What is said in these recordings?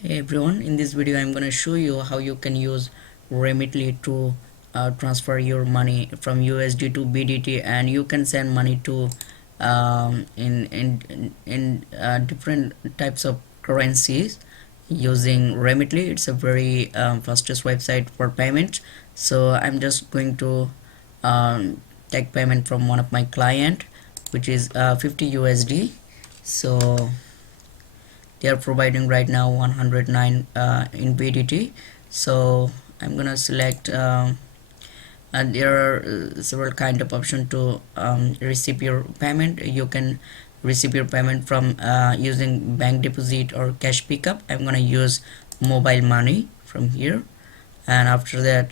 Hey everyone, in this video I'm gonna show you how you can use Remitly to transfer your money from USD to BDT, and you can send money to in different types of currencies using Remitly. It's a very fastest website for payment. So I'm just going to take payment from one of my client, which is 50 USD. So they are providing right now 109 in BDT. So I'm gonna select and there are several kind of option to receive your payment. You can receive your payment from using bank deposit or cash pickup. I'm gonna use mobile money from here, and after that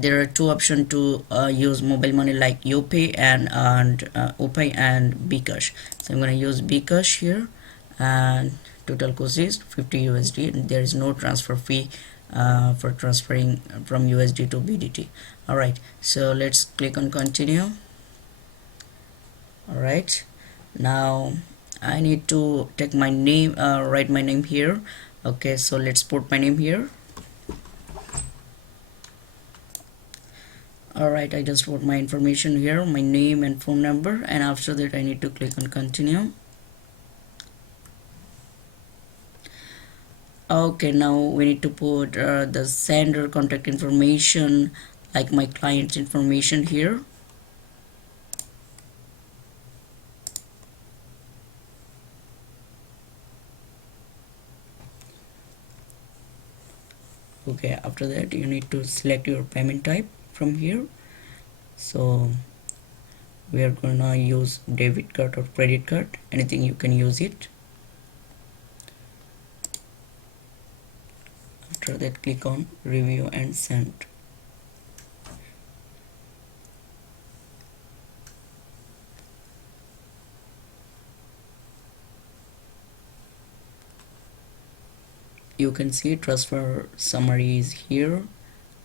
there are two options to use mobile money, like UPay and UPay and Bcash. So I'm going to use Bcash here, and total cost is 50 USD, and there is no transfer fee for transferring from USD to BDT. Alright, so let's click on continue. Alright, now I need to take my name, write my name here. Okay, so let's put my name here. Alright, I just put my information here, my name and phone number, and after that I need to click on continue. Okay, now we need to put the sender contact information, like my client's information here. Okay, after that you need to select your payment type from here. So we are gonna use debit card or credit card, anything you can use it. After that click on review and send. You can see transfer summary is here.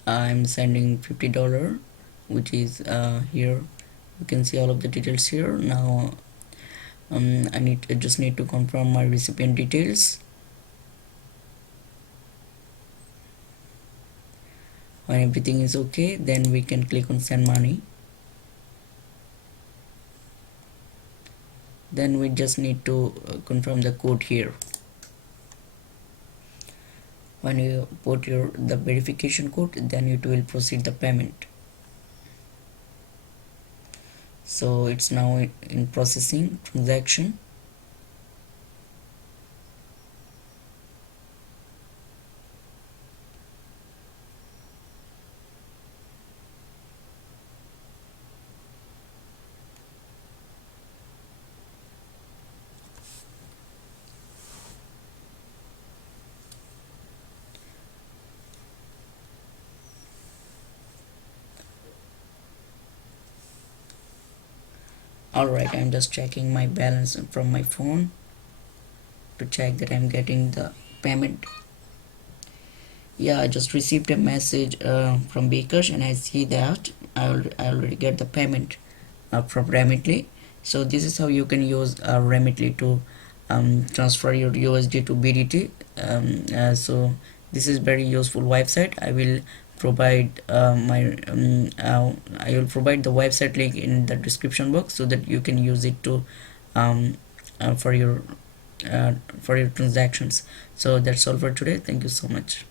I'm sending $50, which is here. You can see all of the details here. Now I just need to confirm my recipient details. When everything is okay, then we can click on send money. Then we just need to confirm the code here. When you put the verification code, then it will proceed the payment. So it's now in processing transaction. Alright, I'm just checking my balance from my phone to check that I'm getting the payment. Yeah, I just received a message from Bcash, and I see that I already get the payment from Remitly. So this is how you can use Remitly to transfer your USD to BDT. So this is very useful website. I will provide I will provide the website link in the description box, so that you can use it to for your transactions. So that's all for today. Thank you so much.